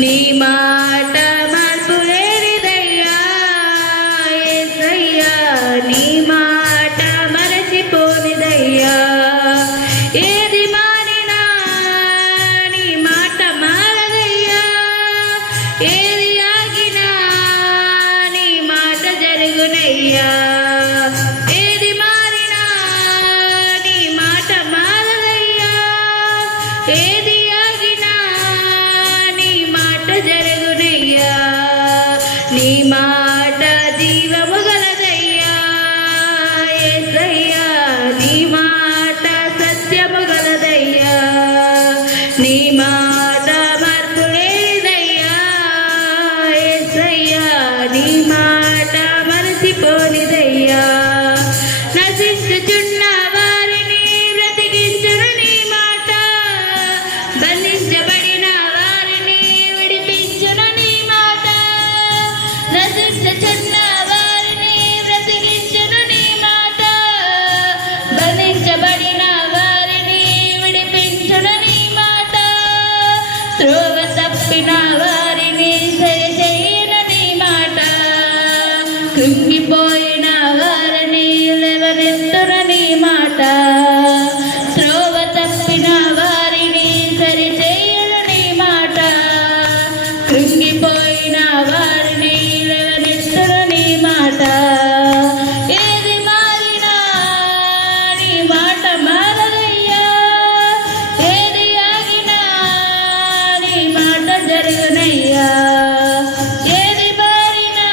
నీ మాట మార్పు లేనిదయ్యా యేసయ్యా, నీ మాట మరచిపోనిదయ్యా. ఏది మారినా నీ మాట మారదయ్యా, ఏది ఆగినా నీ మాట జరుగునయ్యా. ఏది మారినా నీ మాట మారదయ్యా, ఏది ఆగినా నీ మాట జరుగునయ్యా. నీ మాట జీవము గలదయ్యా యేసయ్యా, నీ మాట సత్యము గలదయ్యా. నీ మాట మార్పు లేదయ్యా యేసయ్యా, నీ మాట మరచిపోనిదయ్యా. నశించుచున్న వారిని బ్రతికించును నీ మాట, బంధించబడిన వారిని విడిపించును నీ మాట. నశించుచున్న వారిని బ్రతికించును నీ మాట, బంధించబడిన వారిని విడిపించును నీ మాట. త్రోవ తప్పిన వారిని సరిచేయును నీ మాట, కృంగిపోయిన వారిని లేవనెత్తును నీ మాట. త్రోవ తప్పిన వారిని సరిచేయును నీ మాట, కృంగిపోయిన వారిని లేవనెత్తును నీ మాట. ఏది మారినా నీ మాట మారదయ్యా, ఏది ఆగినా నీ మాట జరుగునయ్యా. ఏది మారినా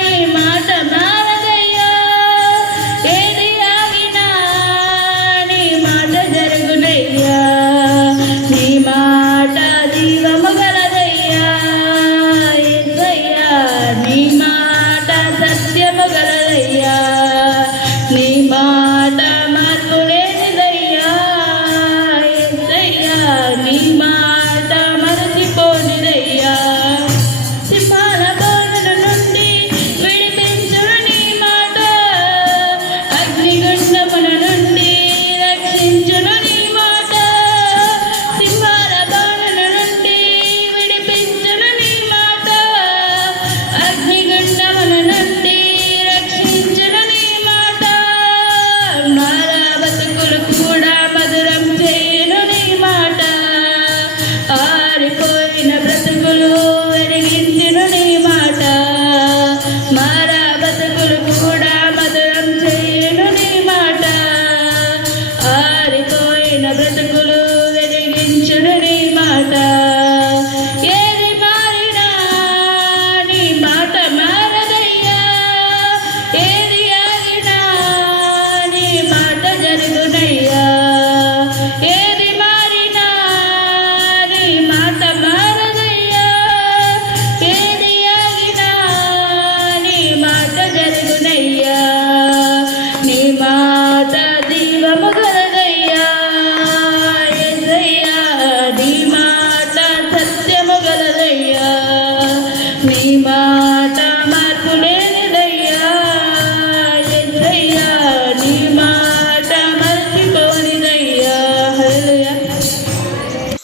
నీ మాట మారదయ్యా, ఏది ఆగినా నీ మాట జరుగునయ్యా. నీ మాట జీవము గలదయ్యా యేసయ్యా, నీ మాట సత్యము గలదయ్యా. నీ మాట మార్పు లేనిదయ్యా యేసయ్యా, నీ మాట మరచిపోనిదయ్యా. సింహాల బోనుల నుండి విడిపించును నీ మాట, అగ్నిగుండముల నుండి రక్షించును నీ మాట. సింహాల బోనుల నుండి విడిపించును నీ మాట, అగ్నిగుండముల నుండి రక్షించును నీ మాట. మారా బతుకులు కూడా మధురం చేయును నీ మాట, ఆరిపోయిన బ్రతుకులు వెలిగించును నీ మాట. మారా బతుకులు కూడా మధురం చేయును నీ మాట, ఆరిపోయిన బ్రతుకులు వెలిగించును నీ మాట. ఏది మారినా నీ మాట మారదయ్యా, ఏది ఆగినా నీ మాట జరుగునయ్యా. ఏది మారినా నీ మాట మారదయ్యా, ఏది ఆగినా నీ మాట జరుగునయ్యా. నీ మాట జీవము గలదయ్యా యేసయ్యా, నీ మాట సత్యము గలదయ్యా. నీ మాట